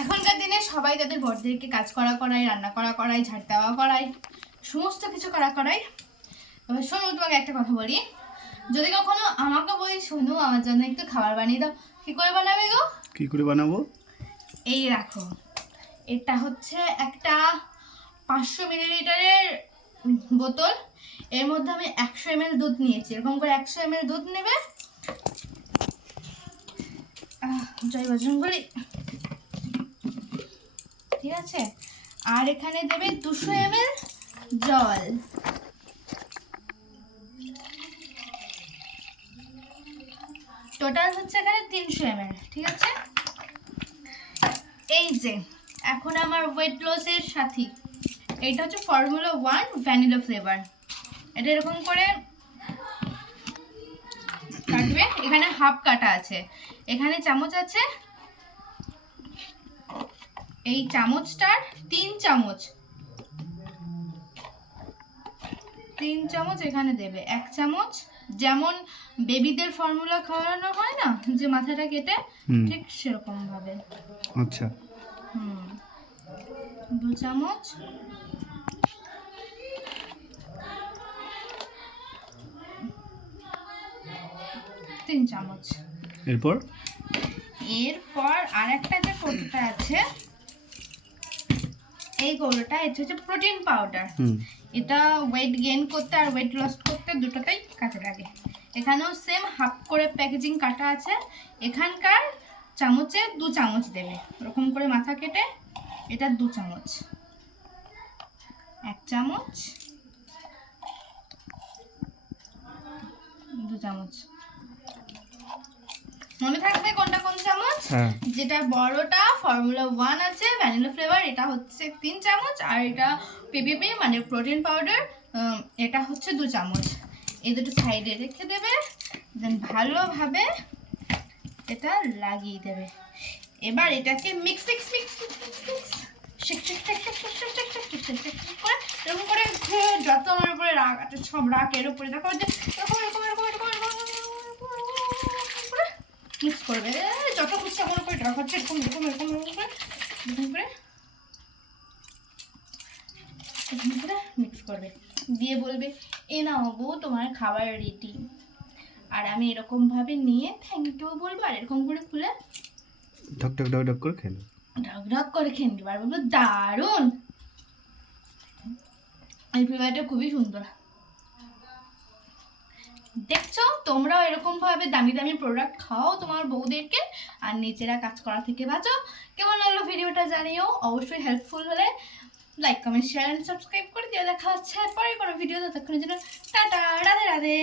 এখনকার দিনে সবাই তাদের বড়দেরকে কাজ করা করায়, রান্না করা করায়, ঝাড় দেওয়া করায়, সমস্ত কিছু করা করায়। এবার শোনো, তোমাকে একটা কথা বলি, যদি কখনো আমাকে বলি শোনো আমার জন্য একটু খাবার বানিয়ে দাও, কি করে বানাবে গো? কি করে বানাবো? এই রাখো, এটা হচ্ছে একটা 500 মিলিলিটারের বোতল। এর মধ্যে আমি 100 ml দুধ নিয়েছি। এরকম করে 100 ml দুধ নেবে। জয় বজরংবলী। ঠিক আছে, আর এখানে দেবে 200 ml জল। টোটাল হচ্ছে এখানে 300 ml। ঠিক আছে, এই যে এখন আমার ওয়েট লসের সাথী, এটা হচ্ছে ফর্মুলা 1 ভ্যানিলা ফ্লেভার। এটা এরকম করে কাটবে। এখানে হাফ কাটা আছে, এখানে চামচ আছে, এই চামচটার 3 চামচ এখানে দেবে। 1 চামচ, যেমন বেবিদের ফর্মুলা খাওয়ানো হয় না, যে মাথাটা কেটে, ঠিক সেরকম ভাবে। আচ্ছা। 2 চামচ, 3 চামচ। এরপর আরেকটা যে কৌটোটা আছে, এই কৌটোটা এটা হচ্ছে প্রোটিন পাউডার। এটা ওয়েট গেইন করতে আর ওয়েট লস করতে দুটোতেই কাজে লাগে। এখানেও সেম হাফ করে প্যাকেজিং কাটা আছে। এখানকার চামচে 2 চামচ দেবে, এরকম করে মাথা কেটে। এটা 2 চামচ, 1 চামচ, 2 চামচ। মনে থাকবে কোনটা কোন চামচ? যেটা বড়টা ফর্মুলা 1 আছে ভ্যানিলা ফ্লেভার, এটা হচ্ছে 3 চামচ। আর এটা পিপিপি মানে প্রোটিন পাউডার, এটা হচ্ছে 2 চামচ। এই দুটো সাইডে রেখে দেবে, দেন ভালোভাবে এটা লাগিয়ে দেবে। এবার এটাকে মিক্স এরকম করে যত আমার উপরে রাগ আছে সব রাগ এর উপরে দেখো, যে মিক্স করবে। যত খুশি আমার উপরে রাগ হচ্ছে এরকম এরকম এরকম করে মিক্স করবে। দিয়ে বলবে এ নাও গো তোমার খাবার রেডি। আর আমি এরকম ভাবে নিয়ে থ্যাংক ইউ বলবো, আর এরকম করে খুলে ঢক ঢক ঢক ঢক করে খেয়ে নেবো। ঢক ঢক করে খেয়ে নেবো। আর বলবো দারুণ, এই ফ্লেভারটা খুবই সুন্দর। দেখছো, তোমরাও এরকম ভাবে দামি দামি প্রোডাক্ট খাও তোমার বউদেরকে, আর নিজেরা কাজ করা থেকে বাঁচো। কেমন লাগলো ভিডিওটা জানিও, অবশ্যই হেল্পফুল হলে like comment share and subscribe করে দিও। দেখা হচ্ছে পরে কোনো ভিডিও, ততক্ষণের জন্য টাটা, রাধে রাধে।